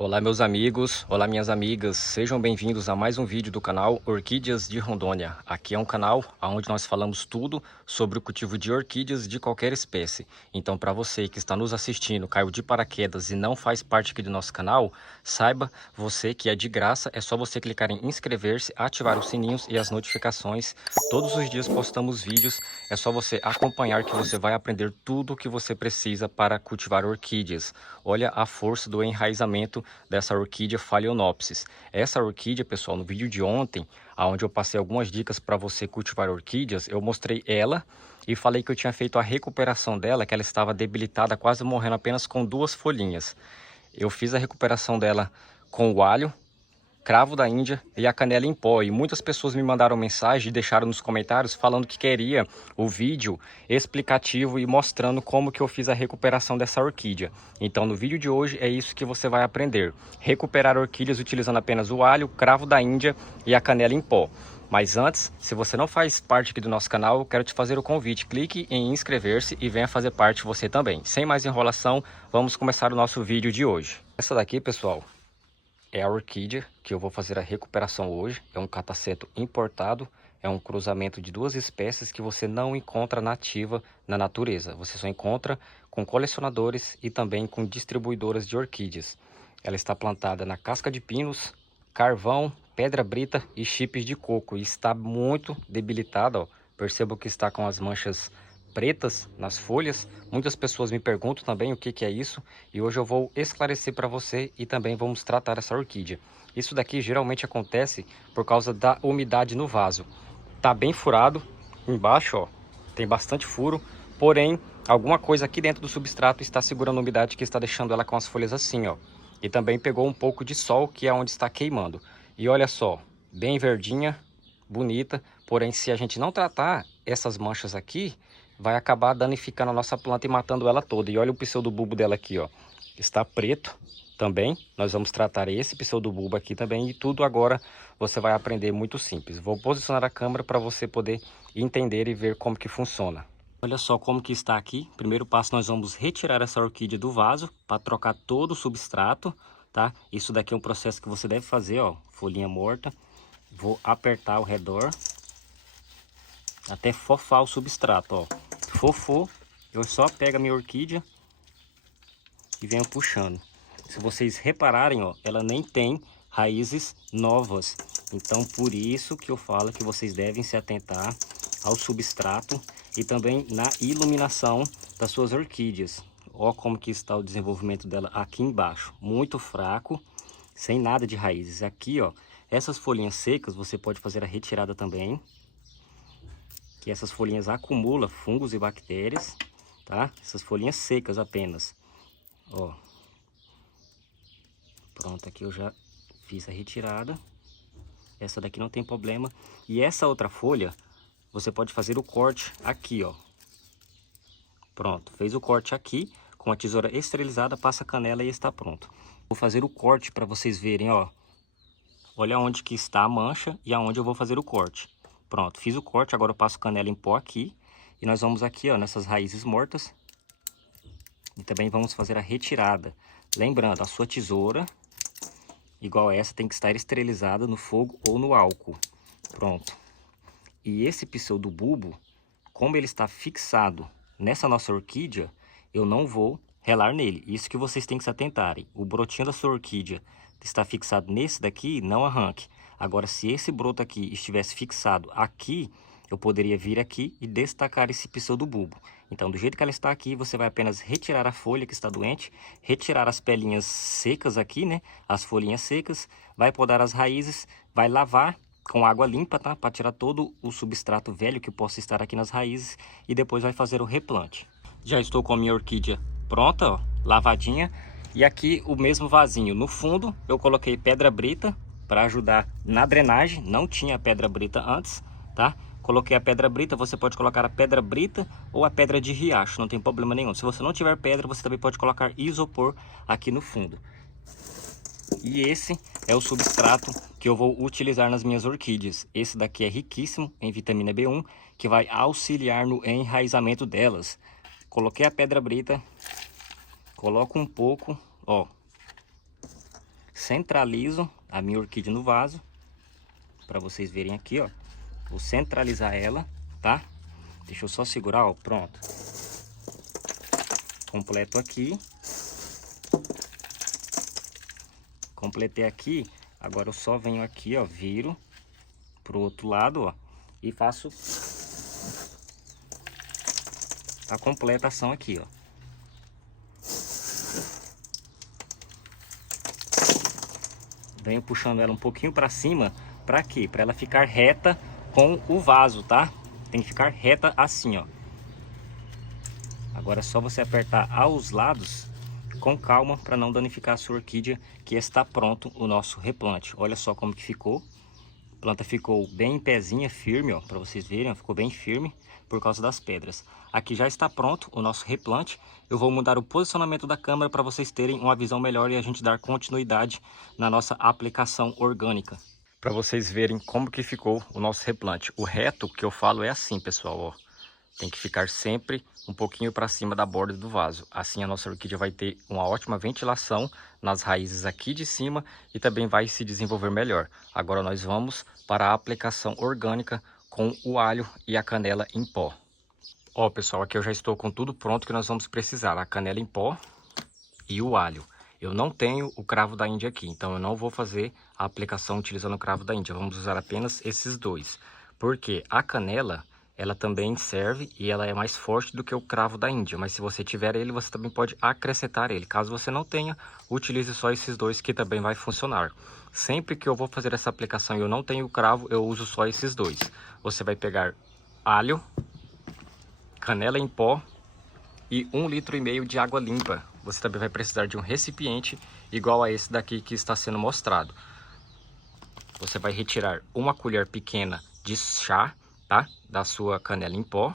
Olá meus amigos, olá minhas amigas, sejam bem-vindos a mais um vídeo do canal Orquídeas de Rondônia. Aqui é um canal onde nós falamos tudo sobre o cultivo de orquídeas de qualquer espécie. Então para você que está nos assistindo, caiu de paraquedas e não faz parte aqui do nosso canal, saiba você que é de graça, é só você clicar em inscrever-se, ativar os sininhos e as notificações. Todos os dias postamos vídeos, é só você acompanhar que você vai aprender tudo o que você precisa para cultivar orquídeas. Olha a força do enraizamento dessa orquídea Phalaenopsis. Essa orquídea, pessoal, no vídeo de ontem, onde eu passei algumas dicas para você cultivar orquídeas, eu mostrei ela e falei que eu tinha feito a recuperação dela, que ela estava debilitada, quase morrendo apenas com 2 folhinhas. Eu fiz a recuperação dela com o alho, cravo da Índia e a canela em pó, e muitas pessoas me mandaram mensagem e deixaram nos comentários falando que queria o vídeo explicativo e mostrando como que eu fiz a recuperação dessa orquídea. Então no vídeo de hoje é isso que você vai aprender: recuperar orquídeas utilizando apenas o alho, cravo da Índia e a canela em pó. Mas antes, se você não faz parte aqui do nosso canal, eu quero te fazer o convite: clique em inscrever-se e venha fazer parte você também. Sem mais enrolação, vamos começar o nosso vídeo de hoje. Essa daqui, pessoal, é a orquídea que eu vou fazer a recuperação hoje. É um cataceto importado, é um cruzamento de 2 espécies que você não encontra nativa na natureza. Você só encontra com colecionadores e também com distribuidoras de orquídeas. Ela está plantada na casca de pinos, carvão, pedra brita e chips de coco, e está muito debilitada, ó. Percebo que está com as manchas pretas nas folhas. Muitas pessoas me perguntam também o que é isso, e hoje eu vou esclarecer para você e também vamos tratar essa orquídea. Isso daqui geralmente acontece por causa da umidade no vaso. Tá bem furado embaixo, ó, tem bastante furo, porém alguma coisa aqui dentro do substrato está segurando a umidade, que está deixando ela com as folhas assim, ó. E também pegou um pouco de sol, que é onde está queimando. E olha só, bem verdinha, bonita, porém se a gente não tratar essas manchas aqui, vai acabar danificando a nossa planta e matando ela toda. E olha o pseudobulbo dela aqui, ó, está preto também. Nós vamos tratar esse pseudobulbo aqui também, e tudo agora você vai aprender muito simples. Vou posicionar a câmera para você poder entender e ver como que funciona. Olha só como que está aqui. Primeiro passo, nós vamos retirar essa orquídea do vaso para trocar todo o substrato, tá? Isso daqui é um processo que você deve fazer, ó, folhinha morta. Vou apertar ao redor até fofar o substrato, ó. Fofou, eu só pego a minha orquídea e venho puxando. Se vocês repararem, ó, ela nem tem raízes novas. Então por isso que eu falo que vocês devem se atentar ao substrato e também na iluminação das suas orquídeas. Ó como que está o desenvolvimento dela aqui embaixo, muito fraco, sem nada de raízes. Aqui, ó, essas folhinhas secas você pode fazer a retirada também, que essas folhinhas acumulam fungos e bactérias, tá? Essas folhinhas secas apenas, ó. Pronto, aqui eu já fiz a retirada. Essa daqui não tem problema. E essa outra folha, você pode fazer o corte aqui, ó. Pronto, fez o corte aqui, com a tesoura esterilizada, passa a canela e está pronto. Vou fazer o corte para vocês verem, ó. Olha onde que está a mancha e aonde eu vou fazer o corte. Pronto, fiz o corte, agora eu passo canela em pó aqui. E nós vamos aqui, ó, nessas raízes mortas. E também vamos fazer a retirada. Lembrando, a sua tesoura, igual essa, tem que estar esterilizada no fogo ou no álcool. Pronto. E esse pseudobulbo, como ele está fixado nessa nossa orquídea, eu não vou relar nele. Isso que vocês têm que se atentarem. O brotinho da sua orquídea está fixado nesse daqui, não arranque. Agora, se esse broto aqui estivesse fixado aqui, eu poderia vir aqui e destacar esse pseudobulbo. Então, do jeito que ela está aqui, você vai apenas retirar a folha que está doente, retirar as pelinhas secas aqui, né? As folhinhas secas, vai podar as raízes, vai lavar com água limpa, tá? Para tirar todo o substrato velho que possa estar aqui nas raízes, e depois vai fazer o replante. Já estou com a minha orquídea pronta, ó, lavadinha. E aqui o mesmo vasinho. No fundo eu coloquei pedra brita para ajudar na drenagem. Não tinha pedra brita antes, tá? Coloquei a pedra brita. Você pode colocar a pedra brita ou a pedra de riacho, não tem problema nenhum. Se você não tiver pedra, você também pode colocar isopor aqui no fundo. E esse é o substrato que eu vou utilizar nas minhas orquídeas. Esse daqui é riquíssimo em vitamina B1, que vai auxiliar no enraizamento delas. Coloquei a pedra brita, coloco um pouco, ó. centralizo a minha orquídea no vaso, para vocês verem aqui, ó. Vou centralizar ela, tá? Deixa eu só segurar, ó, pronto. Completo aqui. Completei aqui, agora eu só venho aqui, ó, viro pro outro lado, ó, e faço a completação aqui, ó. Venho puxando ela um pouquinho para cima, para quê? Para ela ficar reta com o vaso, tá? Tem que ficar reta assim, ó. Agora é só você apertar aos lados com calma para não danificar a sua orquídea, que está pronto o nosso replante. Olha só como que ficou. A planta ficou bem em pezinha, firme, ó, para vocês verem, ó, ficou bem firme por causa das pedras. Aqui já está pronto o nosso replante. Eu vou mudar o posicionamento da câmera para vocês terem uma visão melhor e a gente dar continuidade na nossa aplicação orgânica. Para vocês verem como que ficou o nosso replante. O reto que eu falo é assim, pessoal, ó. Tem que ficar sempre um pouquinho para cima da borda do vaso. Assim a nossa orquídea vai ter uma ótima ventilação nas raízes aqui de cima e também vai se desenvolver melhor. Agora nós vamos para a aplicação orgânica com o alho e a canela em pó. Ó, pessoal, aqui eu já estou com tudo pronto que nós vamos precisar. A canela em pó e o alho. Eu não tenho o cravo da Índia aqui, então eu não vou fazer a aplicação utilizando o cravo da Índia. Vamos usar apenas esses dois. Porque a canela, ela também serve e ela é mais forte do que o cravo da Índia. Mas se você tiver ele, você também pode acrescentar ele. Caso você não tenha, utilize só esses dois que também vai funcionar. Sempre que eu vou fazer essa aplicação e eu não tenho o cravo, eu uso só esses dois. Você vai pegar alho, canela em pó e 1,5 litro de água limpa. Você também vai precisar de um recipiente igual a esse daqui que está sendo mostrado. Você vai retirar uma colher pequena de chá, tá? Da sua canela em pó,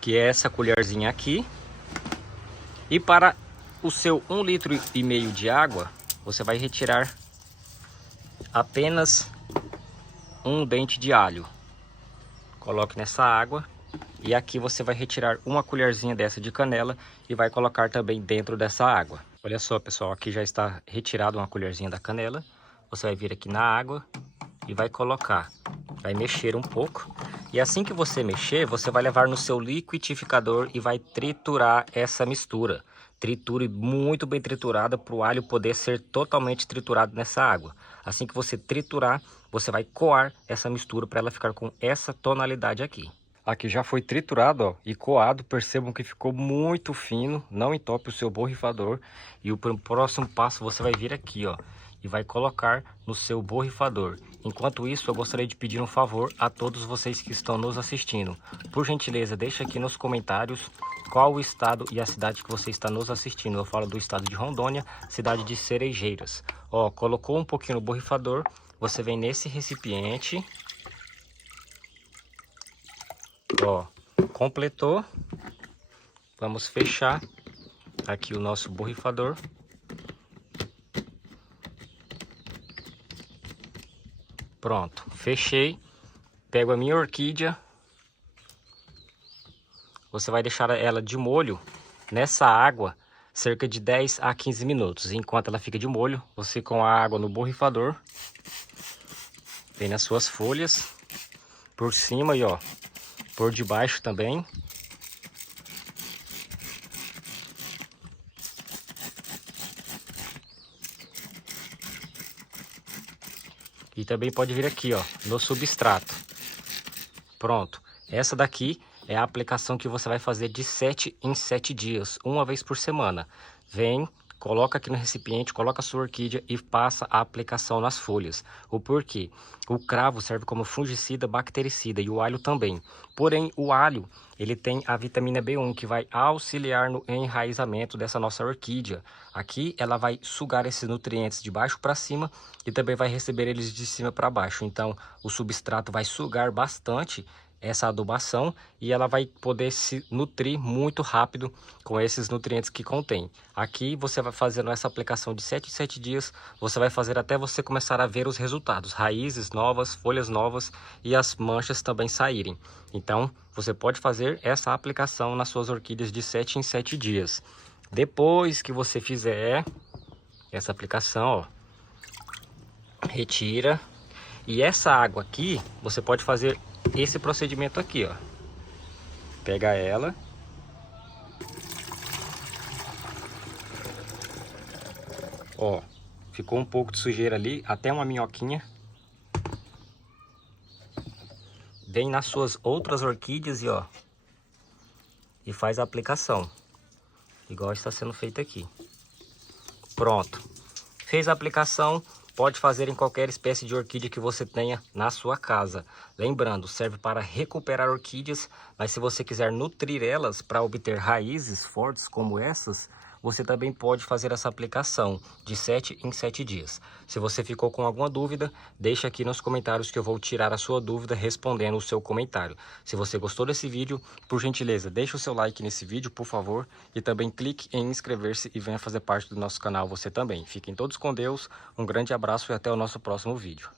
que é essa colherzinha aqui. E para o seu 1,5 litro de água, você vai retirar apenas um dente de alho. Coloque nessa água. E aqui você vai retirar uma colherzinha dessa de canela e vai colocar também dentro dessa água. Olha só, pessoal, aqui já está retirado uma colherzinha da canela. Você vai vir aqui na água e vai colocar. Vai mexer um pouco. E assim que você mexer, você vai levar no seu liquidificador e vai triturar essa mistura. Triture muito bem triturada para o alho poder ser totalmente triturado nessa água. Assim que você triturar, você vai coar essa mistura para ela ficar com essa tonalidade aqui. Aqui já foi triturado, ó, e coado. Percebam que ficou muito fino. Não entope o seu borrifador. E o próximo passo você vai vir aqui, ó, e vai colocar no seu borrifador. Enquanto isso, eu gostaria de pedir um favor a todos vocês que estão nos assistindo. Por gentileza, deixa aqui nos comentários qual o estado e a cidade que você está nos assistindo. Eu falo do estado de Rondônia, cidade de Cerejeiras. Ó, colocou um pouquinho no borrifador, você vem nesse recipiente. Ó, completou. Vamos fechar aqui o nosso borrifador. Pronto, fechei. Pego a minha orquídea. Você vai deixar ela de molho nessa água cerca de 10 a 15 minutos. Enquanto ela fica de molho, você com a água no borrifador vem nas suas folhas por cima e ó, por debaixo também. E também pode vir aqui, ó, no substrato. Pronto. Essa daqui é a aplicação que você vai fazer de 7 em 7 dias, uma vez por semana. Vem, coloca aqui no recipiente, coloca a sua orquídea e passa a aplicação nas folhas. O porquê? O cravo serve como fungicida, bactericida e o alho também. Porém, o alho, ele tem a vitamina B1 que vai auxiliar no enraizamento dessa nossa orquídea. Aqui ela vai sugar esses nutrientes de baixo para cima e também vai receber eles de cima para baixo. Então, o substrato vai sugar bastante essa adubação e ela vai poder se nutrir muito rápido com esses nutrientes que contém. Aqui você vai fazendo essa aplicação de 7 em 7 dias, você vai fazer até você começar a ver os resultados, raízes novas, folhas novas e as manchas também saírem. Então você pode fazer essa aplicação nas suas orquídeas de 7 em 7 dias. Depois que você fizer essa aplicação, ó, retira. E essa água aqui, você pode fazer esse procedimento aqui, ó. Pega ela. Ó, ficou um pouco de sujeira ali, até uma minhoquinha. Vem nas suas outras orquídeas e ó, e faz a aplicação, igual está sendo feito aqui. Pronto. Fez a aplicação, pode fazer em qualquer espécie de orquídea que você tenha na sua casa. Lembrando, serve para recuperar orquídeas, mas se você quiser nutrir elas para obter raízes fortes como essas, você também pode fazer essa aplicação de 7 em 7 dias. Se você ficou com alguma dúvida, deixa aqui nos comentários que eu vou tirar a sua dúvida respondendo o seu comentário. Se você gostou desse vídeo, por gentileza, deixa o seu like nesse vídeo, por favor, e também clique em inscrever-se e venha fazer parte do nosso canal você também. Fiquem todos com Deus, um grande abraço e até o nosso próximo vídeo.